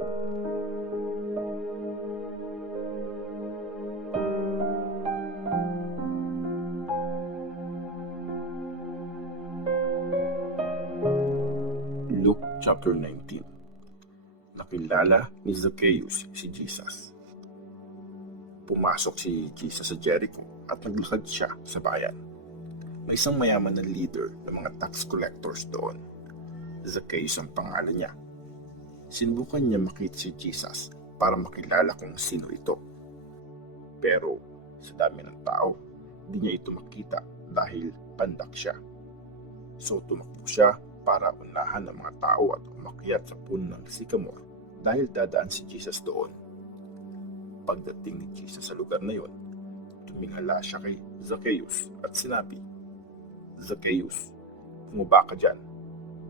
Luke chapter 19. Nakilala ni Zacchaeus si Jesus. Pumasok si Jesus sa Jericho at naglakad siya sa bayan. May isang mayaman na leader ng mga tax collectors doon. Zacchaeus ang pangalan niya. Sinubukan niya makita si Jesus para makilala kung sino ito. Pero sa dami ng tao, di niya ito makita dahil pandak siya. So tumakbo siya para unahan ng mga tao at umakyat sa puno ng sycamore dahil dadaan si Jesus doon. Pagdating ni Jesus sa lugar na yon, tumingala siya kay Zacchaeus at sinabi, "Zacchaeus, bumaba ka dyan.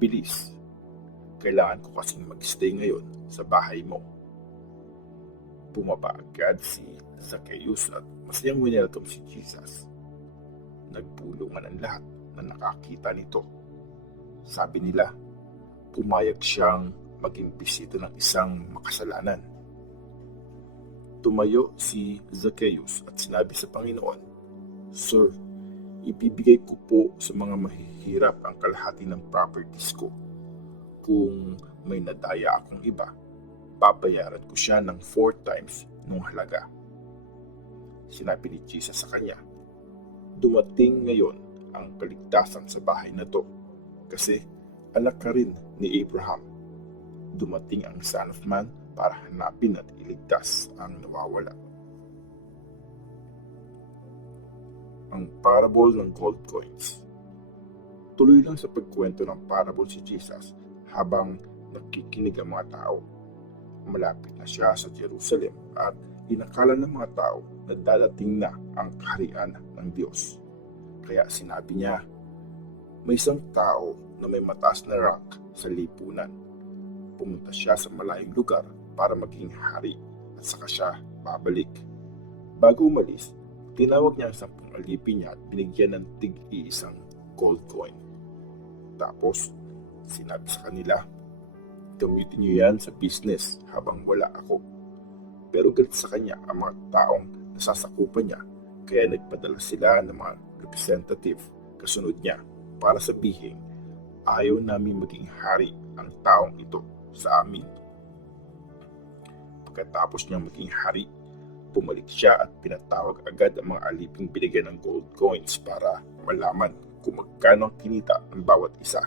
Bilis. Kailangan ko kasing mag-stay ngayon sa bahay mo." Bumaba agad si Zacchaeus at masayang winelcome si Jesus. Nagpulungan ang lahat na nakakita nito. Sabi nila, pumayag siyang maging bisita ng isang makasalanan. Tumayo si Zacchaeus at sinabi sa Panginoon, "Sir, ibibigay ko po sa mga mahihirap ang kalahati ng properties ko. Kung may nadaya akong iba, babayaran ko siya ng 4 times nung halaga." Sinabi ni Jesus sa kanya, "Dumating ngayon ang kaligtasan sa bahay na to, kasi anak ka rin ni Abraham. Dumating ang Son of Man para hanapin at iligtas ang nawawala." Ang parable ng gold coins. Tuloy lang sa pagkwento ng parable si Jesus habang nakikinig ang mga tao. Malapit na siya sa Jerusalem at inakala ng mga tao na dadating na ang kaharian ng Diyos. Kaya sinabi niya, may isang tao na may mataas na rank sa lipunan. Pumunta siya sa malayong lugar para maging hari at saka siya babalik. Bago umalis, tinawag niya ang 10 alipin niya at binigyan ng tig-iisang gold coin. Tapos, sinabi sa kanila, "Gamitin niyo yan sa business habang wala ako." Pero galit sa kanya ang mga taong nasasakupan niya, kaya nagpadala sila ng mga representative kasunod niya para sabihin, "Ayaw namin maging hari ang taong ito sa amin." Pagkatapos niyang maging hari, bumalik siya at pinatawag agad ang mga aliping binigyan ng gold coins para malaman kung magkano ang kinita ng bawat isa.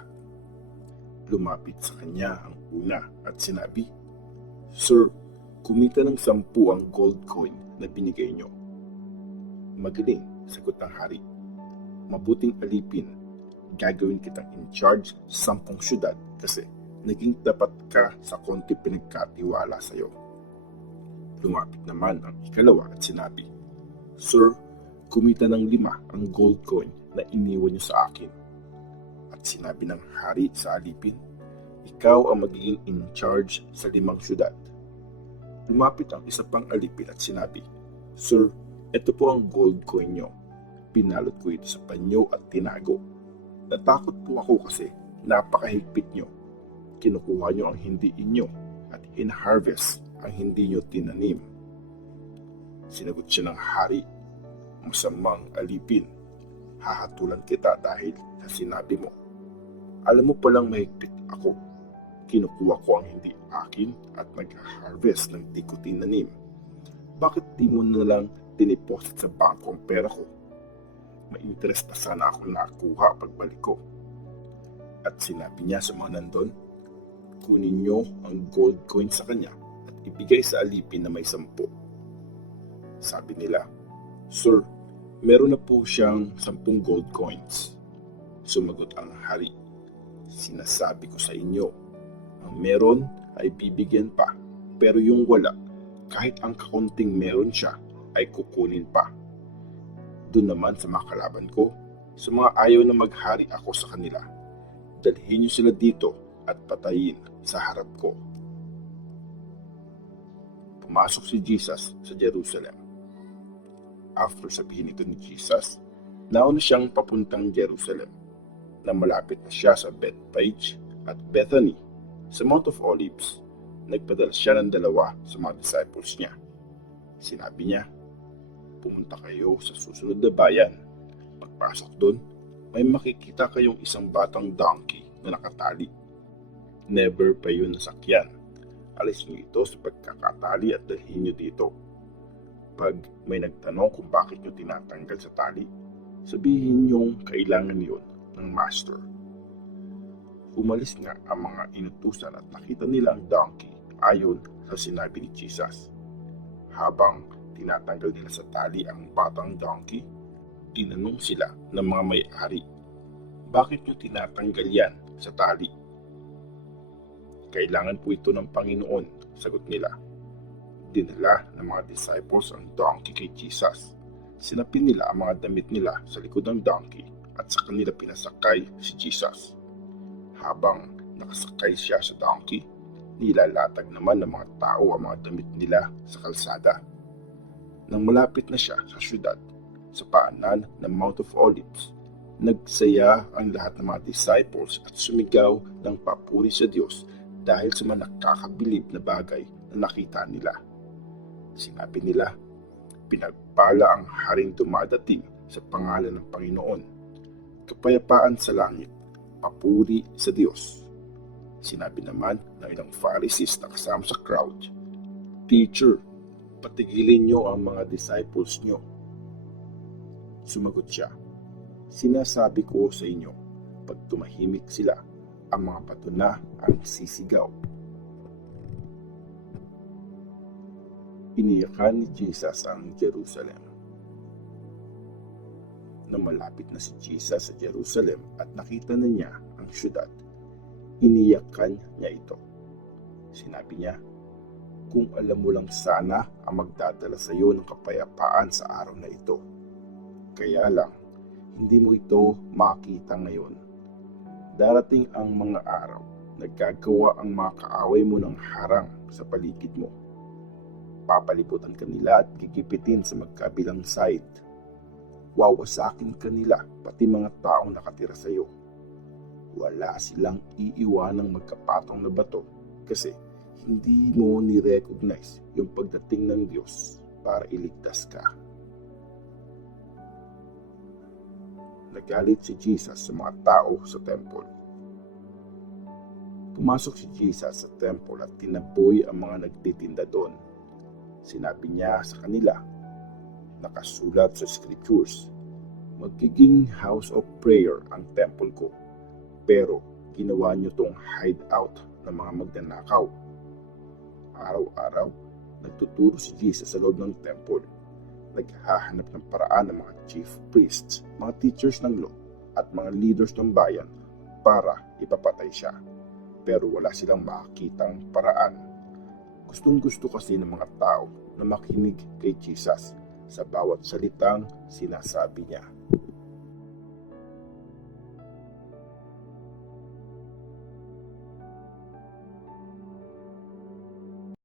Lumapit sa kanya ang una at sinabi, "Sir, kumita ng 10 ang gold coin na binigay niyo." "Magaling," sagot ng hari. "Mabuting alipin, gagawin kitang in charge sa 10 syudad kasi naging tapat ka sa konti pinagkatiwala sa iyo." Lumapit naman ang ikalawa at sinabi, "Sir, kumita ng 5 ang gold coin na iniwan niyo sa akin." At sinabi ng hari sa alipin, "Ikaw ang magiging in charge sa 5 syudad." Lumapit ang isa pang alipin at sinabi, "Sir, ito po ang gold coin niyo. Pinalot ko ito sa panyo at tinago. Natakot po ako kasi napakahigpit nyo. Kinukuha nyo ang hindi inyo at in-harvest ang hindi nyo tinanim." Sinagot siya ng hari, "Masamang alipin, hahatulan kita dahil sa sinabi mo. Alam mo palang mahigpit ako. Kinukuha ko ang hindi akin at nag-harvest ng di ko tinanim. Bakit di mo na lang diniposit sa bangko ang pera ko? May interest pa sana ako nakuha pagbalik ko." At sinabi niya sa mga nandun, "Kunin niyo ang gold coin sa kanya at ibigay sa alipin na may 10. Sabi nila, "Sir, meron na po siyang 10 gold coins." Sumagot ang hari, "Sinasabi ko sa inyo, ang meron ay bibigyan pa, pero yung wala, kahit ang kakunting meron siya, ay kukunin pa." Doon naman sa mga kalaban ko, sa mga ayaw na maghari ako sa kanila, dalhin niyo sila dito at patayin sa harap ko." Pumasok si Jesus sa Jerusalem. After sabihin ito ni Jesus, nauna siyang papuntang Jerusalem. Na malapit na siya sa Bethphage at Bethany sa Mount of Olives. nagpadala siya ng 2 sa mga disciples niya. Sinabi niya, pumunta kayo sa susunod na bayan. Pagpasok doon, may makikita kayong isang batang donkey na nakatali. Never pa yun nasakyan. Alis niyo ito sa pagkakatali at dalhin niyo dito. Pag may nagtanong kung bakit niyo tinatanggal sa tali, sabihin niyong kailangan niyon ng master. Umalis nga ang mga inutusan at nakita nila ang donkey ayon sa sinabi ni Jesus. Habang tinatanggal nila sa tali ang batang donkey, tinanong sila ng mga may-ari, bakit niyo tinatanggal yan sa tali? Kailangan po ito ng Panginoon, sagot nila. Dinala ng mga disciples ang donkey kay Jesus. Sinapin nila ang mga damit nila sa likod ng donkey at sa kanila pinasakay si Jesus. Habang nakasakay siya sa donkey, nilalatag naman ng mga tao ang mga damit nila sa kalsada. Nang malapit na siya sa syudad, sa paanan ng Mount of Olives, nagsaya ang lahat ng mga disciples at sumigaw ng papuri sa Diyos dahil sa mga nakakabilib na bagay na nakita nila. Sinabi nila, pinagpala ang haring dumadating sa pangalan ng Panginoon. Kapayapaan sa langit, papuri sa Diyos. Sinabi naman ng ilang Pharisees na kasama sa crowd, Teacher, patigilin niyo ang mga disciples niyo. Sumagot siya, sinasabi ko sa inyo, pag tumahimik sila, ang mga bato na ang sisigaw. Iniyakan ni Jesus ang Jerusalem. Nang malapit na si Jesus sa Jerusalem at nakita na niya ang syudad, iniyakan niya ito. Sinabi niya, kung alam mo lang sana ang magdadala sa iyo ng kapayapaan sa araw na ito. Kaya lang, hindi mo ito makita ngayon. Darating ang mga araw na gagawa ang mga kaaway mo ng harang sa paligid mo. Papalibutan ka nila at gigipitin sa magkabilang side. Wawasakin ka nila pati mga taong nakatira sa iyo. Wala silang iiwanang magkapatong na bato kasi hindi mo ni-recognize yung pagdating ng Diyos para iligtas ka. Nagalit si Jesus sa mga tao sa temple. Pumasok si Jesus sa temple at tinaboy ang mga nagtitinda doon. Sinabi niya sa kanila, nakasulat sa scriptures, magiging house of prayer ang temple ko, pero ginawa niyo tong hideout ng mga magnanakaw. Araw-araw, nagtuturo si Jesus sa loob ng temple. Naghahanap ng paraan ng mga chief priests, mga teachers ng law, at mga leaders ng bayan para ipapatay siya. Pero wala silang makitang paraan. Gustong-gusto kasi ng mga tao na makinig kay Jesus sa bawat salitang sinasabi niya.